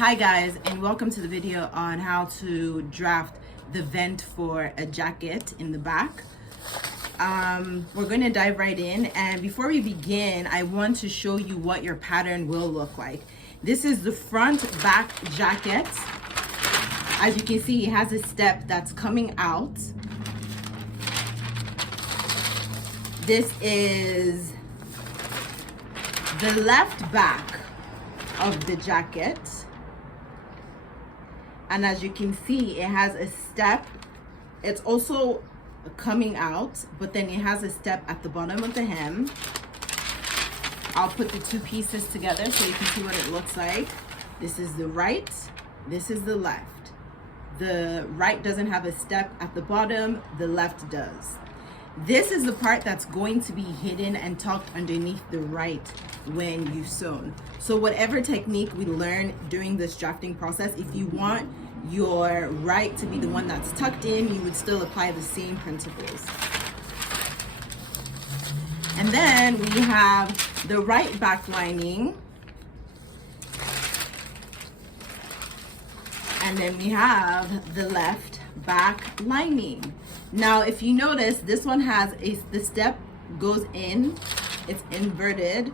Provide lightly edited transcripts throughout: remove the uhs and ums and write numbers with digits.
Hi guys, and welcome to the video on how to draft the vent for a jacket in the back. We're going to dive right in, and before we begin, I want to show you what your pattern will look like. This is the front back jacket. As you can see, it has a step that's coming out. This is the left back of the jacket, and as you can see, it has a step. It's also coming out, but then it has a step at the bottom of the hem. I'll put the two pieces together so you can see what it looks like. This is the right, this is the left. The right doesn't have a step at the bottom, the left does. This is the part that's going to be hidden and tucked underneath the right when you've sewn. So whatever technique we learn during this drafting process, if you want your right to be the one that's tucked in, you would still apply the same principles. And then we have the right back lining. And then we have the left back lining. Now, if you notice, this one has the step goes in, it's inverted.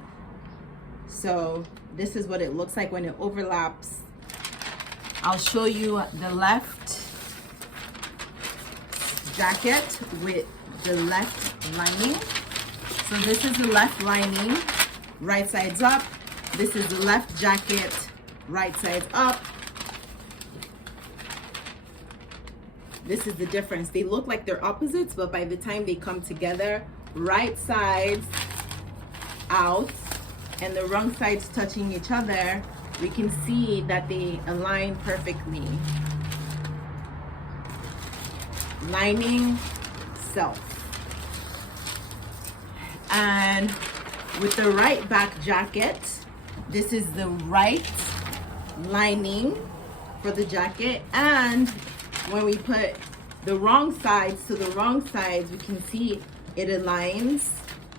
So this is what it looks like when it overlaps. I'll show you the left jacket with the left lining. So this is the left lining, right side's up. This is the left jacket, right side's up. This is the difference. They look like they're opposites, but by the time they come together, right sides out and the wrong sides touching each other, we can see that they align perfectly. Lining, self. And with the right back jacket, this is the right lining for the jacket, and when we put the wrong sides to the wrong sides, we can see it aligns.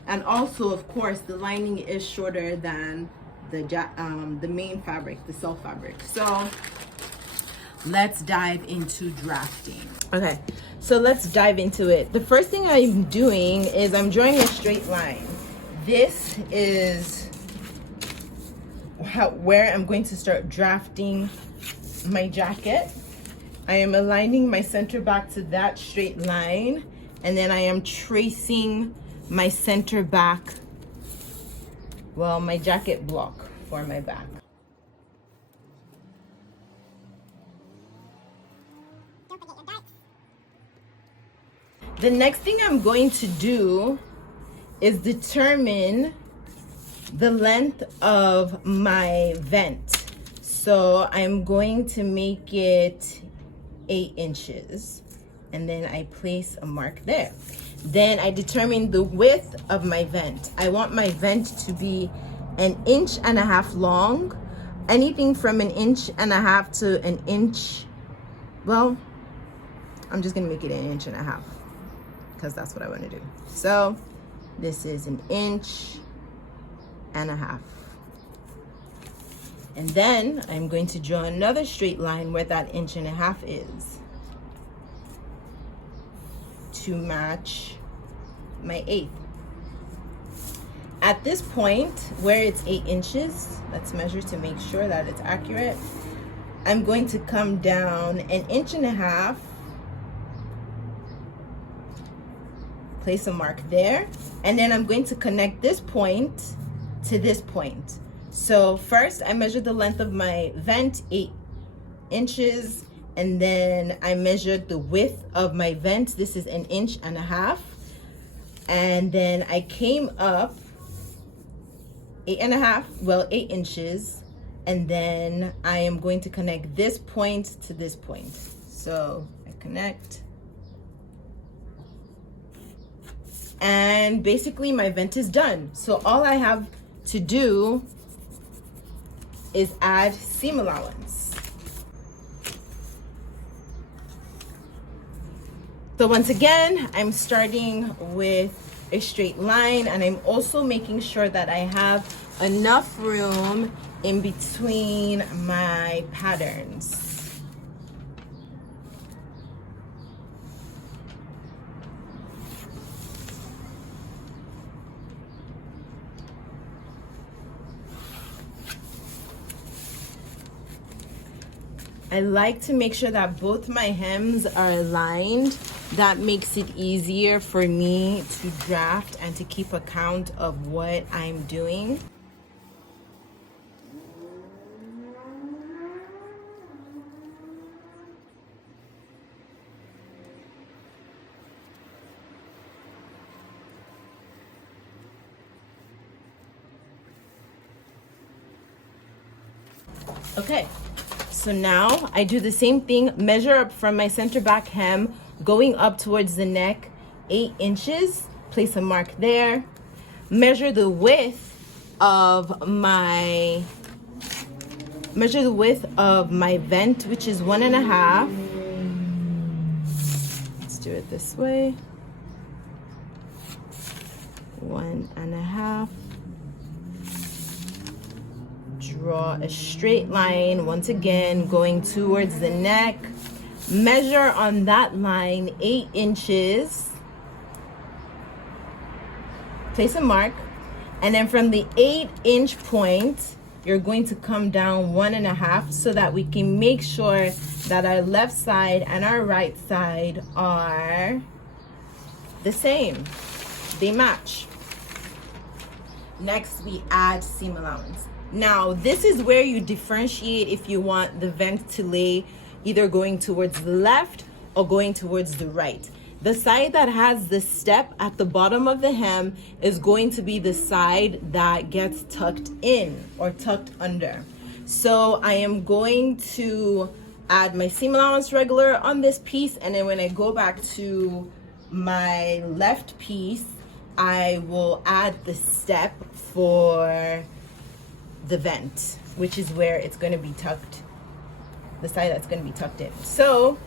And also, of course, the lining is shorter than the main fabric, the self fabric. So let's dive into drafting. Okay, so let's dive into it. The first thing I'm doing is I'm drawing a straight line. This is where I'm going to start drafting my jacket. I am aligning my center back to that straight line, and then I am tracing my center back, well, my jacket block for my back. The next thing I'm going to do is determine the length of my vent. So I'm going to make it 8 inches, and then I place a mark there. Then I determine the width of my vent. I want my vent to be 1.5 inches long. Anything from 1.5 inches to 1 inch, well, I'm just gonna make it 1.5 inches because that's what I want to do. So this is 1.5 inches. And then I'm going to draw another straight line where that 1.5 inches is to match my 1/8. At this point where it's 8 inches, let's measure to make sure that it's accurate. I'm going to come down 1.5 inches, place a mark there, and then I'm going to connect this point to this point. So first I measured the length of my vent, 8 inches, and then I measured the width of my vent. This is 1.5 inches. And then I came up 8 inches, and then I am going to connect this point to this point. So I connect, and basically my vent is done. So all I have to do is add seam allowance. So once again, I'm starting with a straight line, and I'm also making sure that I have enough room in between my patterns. I like to make sure that both my hems are aligned. That makes it easier for me to draft and to keep account of what I'm doing. Okay. So now I do the same thing, measure up from my center back hem, going up towards the neck, 8 inches, place a mark there. Measure the width of my vent, which is 1.5. Let's do it this way. 1.5. Draw a straight line, once again going towards the neck. Measure on that line 8 inches. Place a mark, and then from the 8-inch point you're going to come down 1.5 so that we can make sure that our left side and our right side are the same. They match. Next, we add seam allowance. Now, this is where you differentiate if you want the vent to lay either going towards the left or going towards the right. The side that has the step at the bottom of the hem is going to be the side that gets tucked in or tucked under. So I am going to add my seam allowance regular on this piece, and then when I go back to my left piece, I will add the step for the vent, which is where it's going to be tucked, the side that's going to be tucked in. So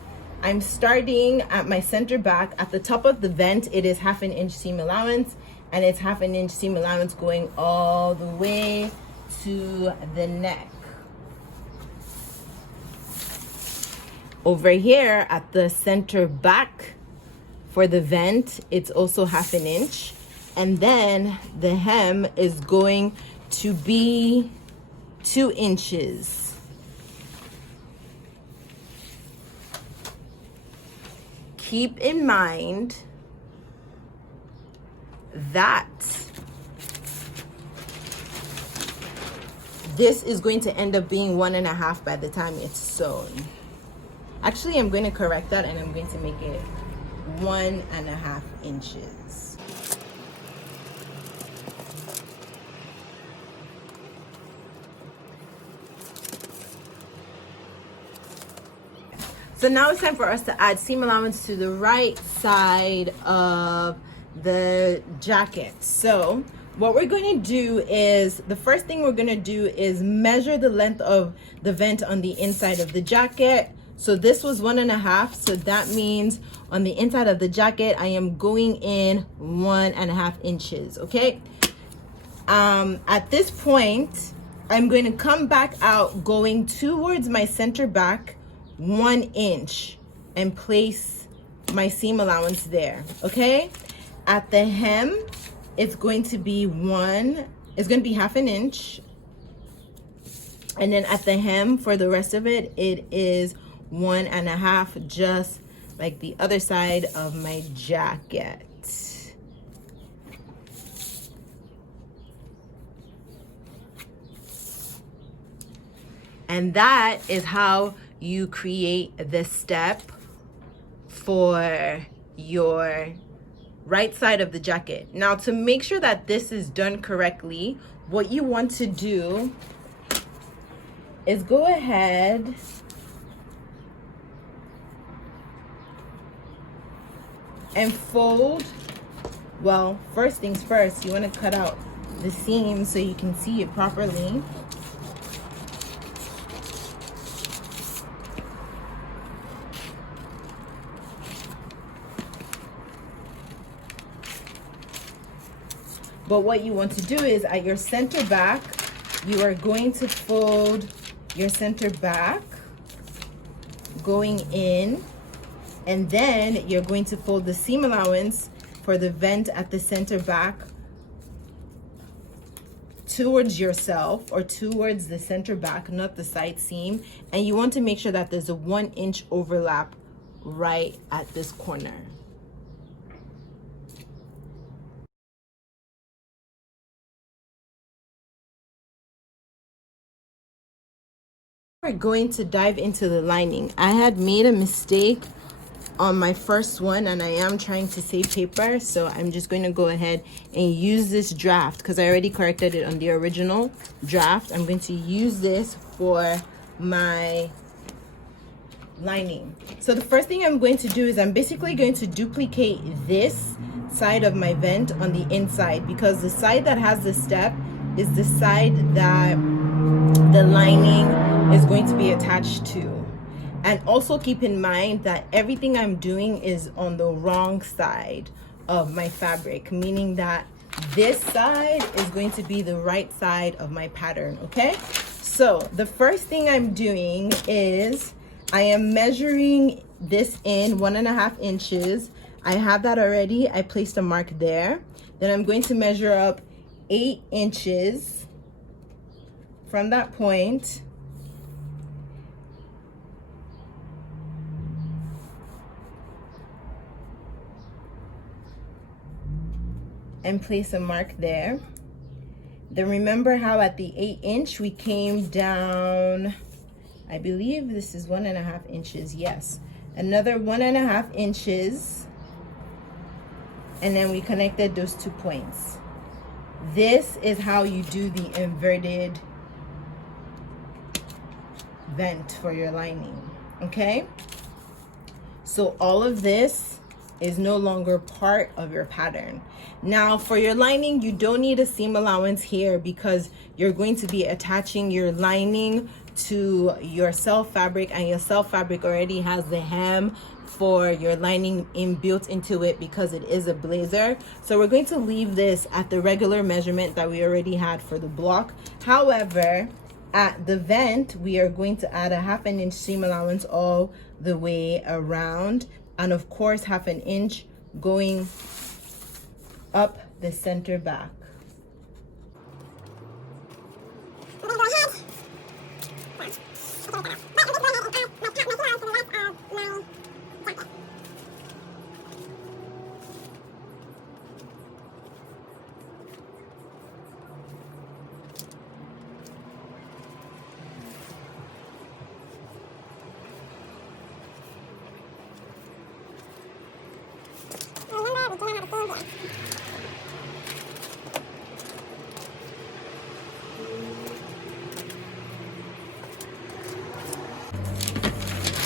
I'm starting at my center back. At the top of the vent, it is 1/2 inch seam allowance, and it's 1/2 inch seam allowance going all the way to the neck. Over here at the center back for the vent, it's also 1/2 inch, and then the hem is going to be 2 inches. Keep in mind that this is going to end up being 1.5 by the time it's sewn. Actually, I'm going to correct that and I'm going to make it 1.5 inches. So now it's time for us to add seam allowance to the right side of the jacket. So what we're going to do is, the first thing we're going to do is measure the length of the vent on the inside of the jacket. So this was 1.5, so that means on the inside of the jacket I am going in 1.5 inches. Okay, at this point I'm going to come back out going towards my center back 1 inch and place my seam allowance there. Okay, at the hem it's going to be 1/2 inch, and then at the hem for the rest of it, it is 1.5, just like the other side of my jacket. And that is how you create the step for your right side of the jacket. Now, to make sure that this is done correctly, what you want to do is go ahead and fold. Well, first things first, you want to cut out the seam so you can see it properly. But what you want to do is at your center back, you are going to fold your center back going in, and then you're going to fold the seam allowance for the vent at the center back towards yourself or towards the center back, not the side seam. And you want to make sure that there's a 1 inch overlap right at this corner. We're going to dive into the lining. I had made a mistake on my first one, and I am trying to save paper, so I'm just going to go ahead and use this draft because I already corrected it on the original draft. I'm going to use this for my lining. So the first thing I'm going to do is I'm basically going to duplicate this side of my vent on the inside, because the side that has the step is the side that the lining is going to be attached to. And also keep in mind that everything I'm doing is on the wrong side of my fabric, meaning that this side is going to be the right side of my pattern, okay? So the first thing I'm doing is I am measuring this in 1.5 inches. I have that already. I placed a mark there. Then I'm going to measure up 8 inches from that point. And place a mark there. Then remember how at the 8 inch we came down, I believe this is 1.5 inches, yes. Another 1.5 inches, and then we connected those 2 points. This is how you do the inverted vent for your lining, okay? So all of this is no longer part of your pattern. Now for your lining, you don't need a seam allowance here because you're going to be attaching your lining to your self fabric, and your self fabric already has the hem for your lining inbuilt into it because it is a blazer. So we're going to leave this at the regular measurement that we already had for the block. However, at the vent, we are going to add a 1/2 inch seam allowance all the way around, and of course 1/2 inch going up the center back.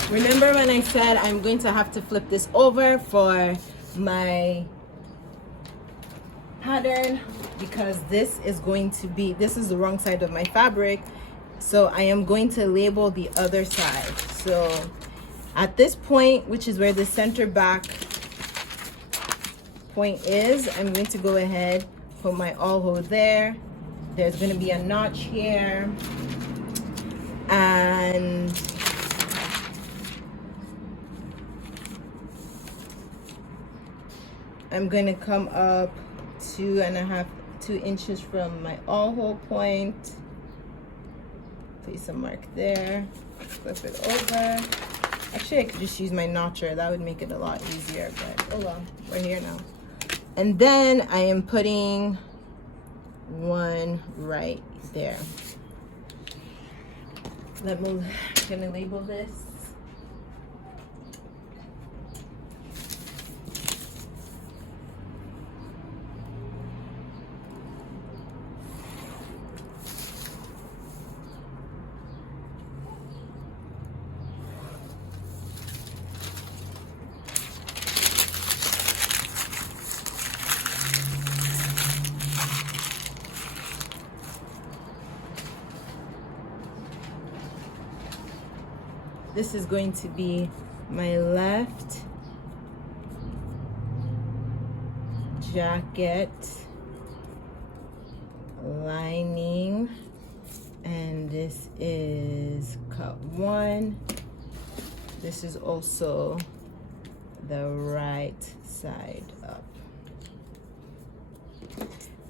Remember when I said I'm going to have to flip this over for my pattern, because this is the wrong side of my fabric. So I am going to label the other side. So at this point, which is where the center back point is, I'm going to go ahead, put my all hole there. There's going to be a notch here, and I'm going to come up 2 inches from my all hole point, place a mark there, flip it over. Actually, I could just use my notcher. That would make it a lot easier, but oh well, we're here now. And then I am putting one right there. I'm gonna label this. This is going to be my left jacket lining This is cut 1. This is also the right side up.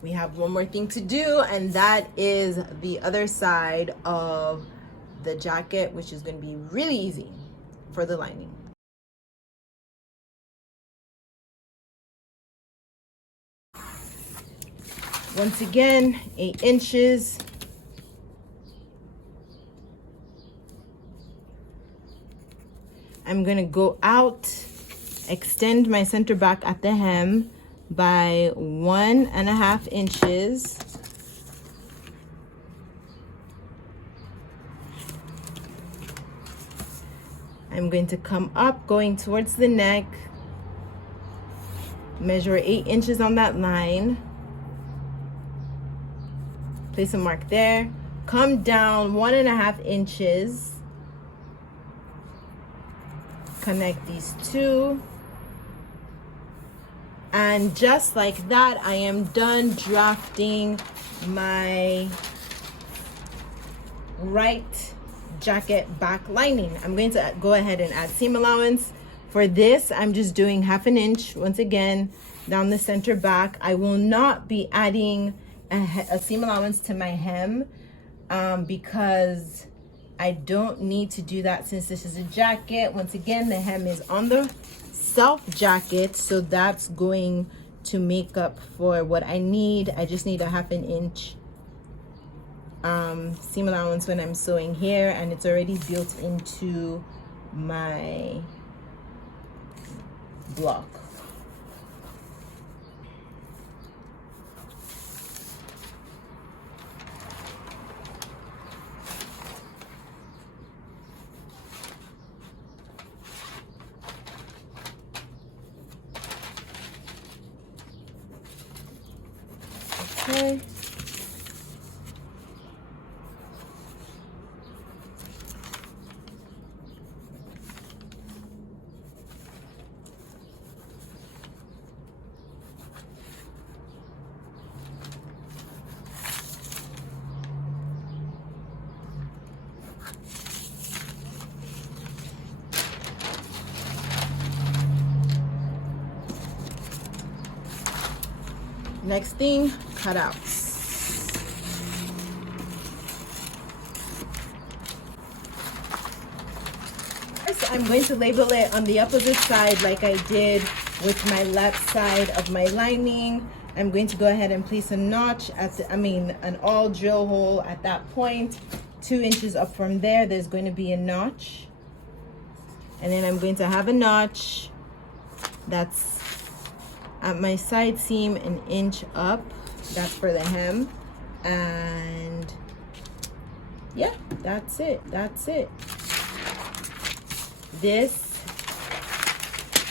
We have one more thing to do, and that is the other side of the jacket, which is going to be really easy for the lining. Once again, 8 inches. I'm going to go out, extend my center back at the hem by 1.5 inches. I'm going to come up, going towards the neck, measure 8 inches on that line, place a mark there, come down 1.5 inches, connect these two, and just like that, I am done drafting my right jacket back lining. I'm going to go ahead and add seam allowance. For this, I'm just doing 1/2 inch once again down the center back. I will not be adding a seam allowance to my hem because I don't need to do that since this is a jacket. Once again, the hem is on the self jacket, so that's going to make up for what I need. I just need a 1/2 inch seam allowance when I'm sewing here, and it's already built into my block. Okay. Next thing, cutouts. First, I'm going to label it on the opposite side like I did with my left side of my lining. I'm going to go ahead and place a notch at the, an all drill hole at that point. 2 inches up from there, there's going to be a notch. And then I'm going to have a notch that's at my side seam 1 inch up. That's for the hem. And yeah, that's it. This,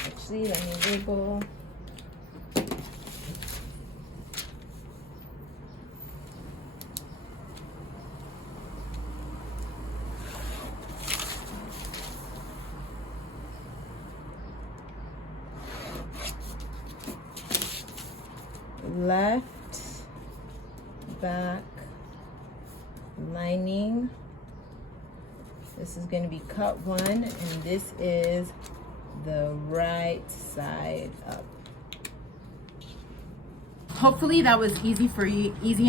actually, let me label. Left back lining. This is going to be cut 1, and this is the right side up. Hopefully that was easy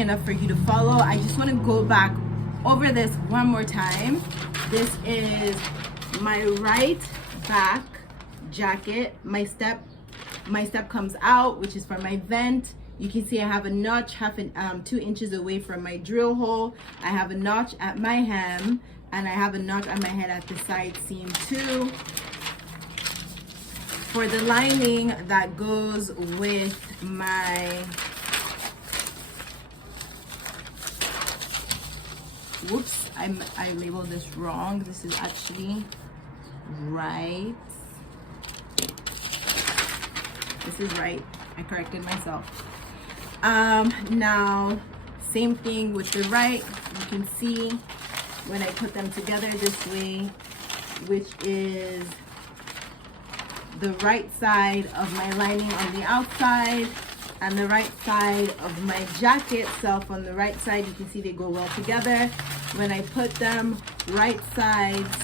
enough for you to follow. I just want to go back over this one more time. This is my right back jacket. My step comes out, which is for my vent. You can see I have a notch 2 inches away from my drill hole. I have a notch at my hem, and I have a notch on my head at the side seam too. For the lining that goes with my whoops, I labeled this wrong. This is actually right. This is right. I corrected myself. Now, same thing with the right. You can see when I put them together this way, which is the right side of my lining on the outside and the right side of my jacket itself on the right side. You can see they go well together. when I put them right sides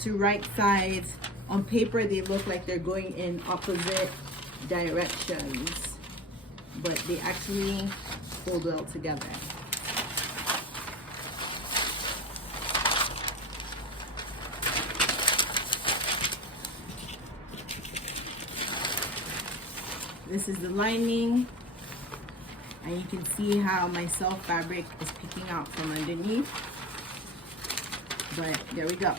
to right sides, on paper they look like they're going in opposite directions, but they actually hold well together. This is the lining, and you can see how my self fabric is peeking out from underneath, but there we go.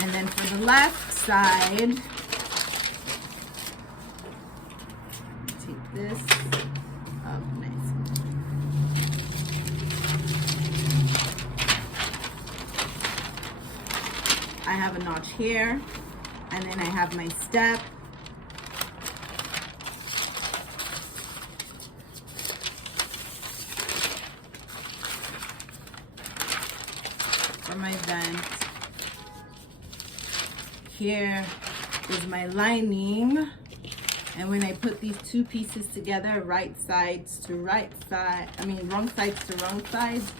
And then for the left side, take this up nice. I have a notch here, and then I have my step. For my vent. Here is my lining, and when I put these two pieces together, right sides to right side, wrong sides to wrong sides,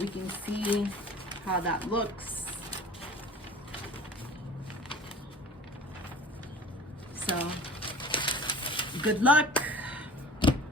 we can see how that looks. So good luck.